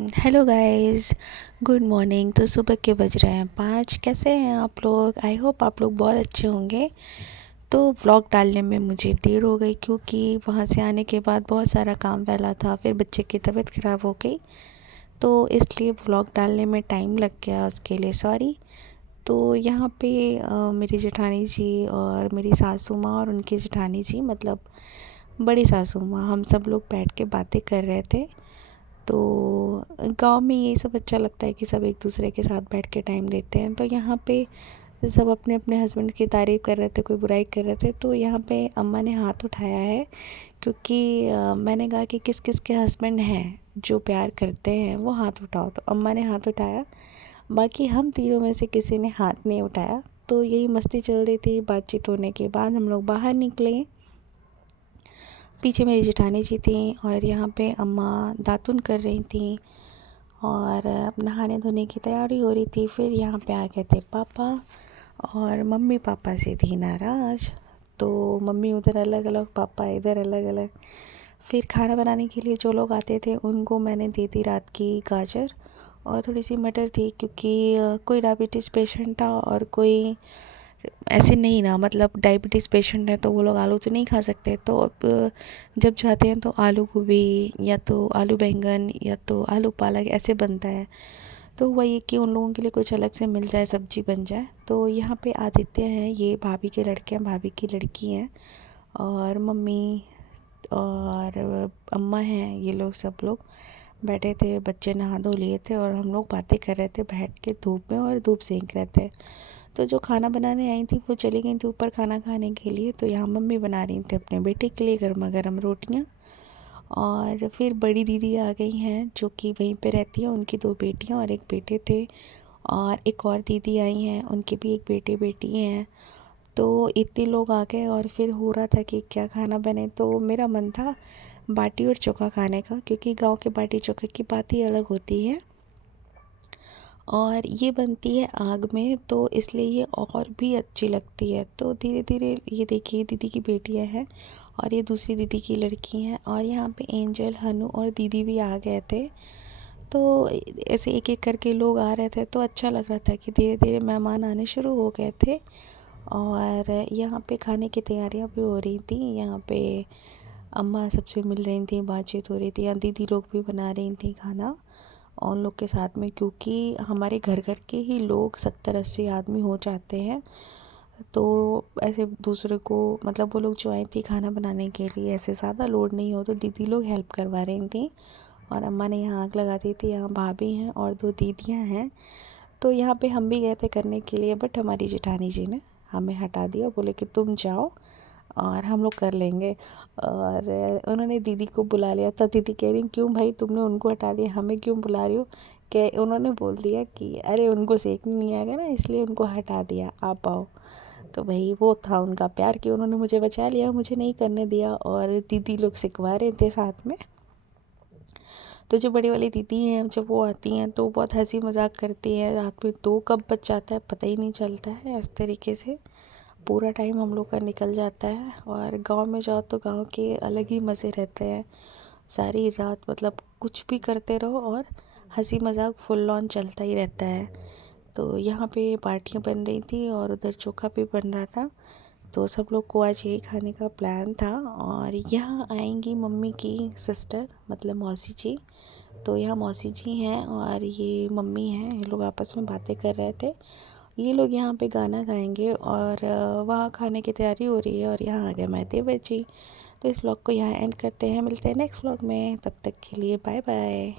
Hello guys, good morning. तो सुबह के बज रहे हैं 5। कैसे हैं आप लोग? आई होप आप लोग बहुत अच्छे होंगे। तो व्लॉग डालने में मुझे देर हो गई क्योंकि वहाँ से आने के बाद बहुत सारा काम फैला था, फिर बच्चे की तबीयत ख़राब हो गई, तो इसलिए व्लॉग डालने में टाइम लग गया, उसके लिए सॉरी। तो यहाँ पे मेरी जेठानी जी और मेरी सासू माँ और उनकी जेठानी जी, मतलब बड़ी सासू माँ, हम सब लोग बैठ के बातें कर रहे थे। तो गांव में ये सब अच्छा लगता है कि सब एक दूसरे के साथ बैठ के टाइम देते हैं। तो यहाँ पे सब अपने अपने हस्बैंड की तारीफ़ कर रहे थे, कोई बुराई कर रहे थे। तो यहाँ पे अम्मा ने हाथ उठाया है क्योंकि मैंने कहा कि किस किस के हस्बैंड हैं जो प्यार करते हैं वो हाथ उठाओ। तो अम्मा ने हाथ उठाया, बाकी हम तीनों में से किसी ने हाथ नहीं उठाया। तो यही मस्ती चल रही थी। बातचीत होने के बाद हम लोग बाहर निकले। पीछे मेरी जेठानी जी थी और यहाँ पे अम्मा दातुन कर रही थी और नहाने धोने की तैयारी हो रही थी। फिर यहाँ पे आ गए थे पापा और मम्मी पापा से थी नाराज़। तो मम्मी उधर अलग अलग, पापा इधर अलग अलग। फिर खाना बनाने के लिए जो लोग आते थे उनको मैंने दे दी रात की गाजर और थोड़ी सी मटर थी, क्योंकि कोई डायबिटीज़ पेशेंट था और कोई ऐसे नहीं ना, मतलब डायबिटीज़ पेशेंट है तो वो लोग आलू तो नहीं खा सकते। तो अब जब जाते हैं तो आलू गोभी या तो आलू बैंगन या तो आलू पालक ऐसे बनता है। तो वही कि उन लोगों के लिए कुछ अलग से मिल जाए, सब्जी बन जाए। तो यहाँ पे आदित्य हैं, ये भाभी के लड़के हैं, भाभी की लड़की हैं, और मम्मी और अम्मा हैं। ये लोग सब लोग बैठे थे, बच्चे नहा धो लिए थे और हम लोग बातें कर रहे थे बैठ के धूप में, और धूप सेंक रहे थे। तो जो खाना बनाने आई थी वो चली गई थी ऊपर खाना खाने के लिए। तो यहाँ मम्मी बना रही थी अपने बेटे के लिए गर्मा गर्म रोटियाँ। और फिर बड़ी दीदी आ गई हैं जो कि वहीं पे रहती हैं, उनकी 2 बेटियाँ और 1 बेटे थे। और एक और दीदी आई हैं, उनके भी 1 बेटे बेटी हैं। तो इतने लोग आ गए और फिर हो रहा था कि क्या खाना बने। तो मेरा मन था बाटी और चोखा खाने का, क्योंकि गांव के बाटी चोखे की बात ही अलग होती है और ये बनती है आग में, तो इसलिए ये और भी अच्छी लगती है। तो धीरे धीरे ये देखिए दीदी की बेटियां हैं और ये दूसरी दीदी की लड़की हैं, और यहाँ पे एंजल, हनु और दीदी भी आ गए थे। तो ऐसे एक एक करके लोग आ रहे थे, तो अच्छा लग रहा था कि धीरे धीरे मेहमान आने शुरू हो गए थे। और यहाँ पे खाने की तैयारियाँ भी हो रही थी। यहाँ पे अम्मा सबसे मिल रही थी, बातचीत हो रही थी, या दीदी लोग भी बना रही थी खाना और लोग के साथ में, क्योंकि हमारे घर घर के ही लोग 70-80 आदमी हो जाते हैं। तो ऐसे दूसरे को, मतलब वो लोग जो आई थी खाना बनाने के लिए, ऐसे ज़्यादा लोड नहीं हो तो दीदी लोग हेल्प करवा रही थी। और अम्मा ने यहाँ आग लगा दी थी। यहाँ भाभी हैं और 2 दीदियाँ हैं। तो यहाँ पे हम भी गए थे करने के लिए, बट हमारी जेठानी जी ने हमें हटा दिया, बोले कि तुम जाओ और हम लोग कर लेंगे। और उन्होंने दीदी को बुला लिया था। दीदी कह रही क्यों भाई तुमने उनको हटा दिया, हमें क्यों बुला रही हो? कि उन्होंने बोल दिया कि अरे उनको सेकने नहीं आएगा ना, इसलिए उनको हटा दिया, आप आओ। तो भाई वो था उनका प्यार कि उन्होंने मुझे बचा लिया, मुझे नहीं करने दिया। और दीदी लोग सिखवा रहे थे साथ में। तो जो बड़ी वाली दीदी हैं, जब वो आती हैं तो बहुत हंसी मजाक करती हैं। रात में 2 कब बच जाता है पता ही नहीं चलता है। इस तरीके से पूरा टाइम हम लोग का निकल जाता है। और गांव में जाओ तो गांव के अलग ही मज़े रहते हैं। सारी रात मतलब कुछ भी करते रहो और हंसी मजाक फुल ऑन चलता ही रहता है। तो यहाँ पे पार्टियाँ बन रही थी और उधर चोखा भी बन रहा था। तो सब लोग को आज यही खाने का प्लान था। और यहाँ आएंगी मम्मी की सिस्टर, मतलब मौसी जी। तो यहाँ मौसी जी हैं और ये मम्मी हैं, ये लोग आपस में बातें कर रहे थे। ये लोग यहाँ पे गाना गाएंगे और वहाँ खाने की तैयारी हो रही है। और यहाँ आ गए महदेव जी। तो इस व्लॉग को यहाँ एंड करते हैं, मिलते हैं नेक्स्ट व्लॉग में। तब तक के लिए बाय बाय।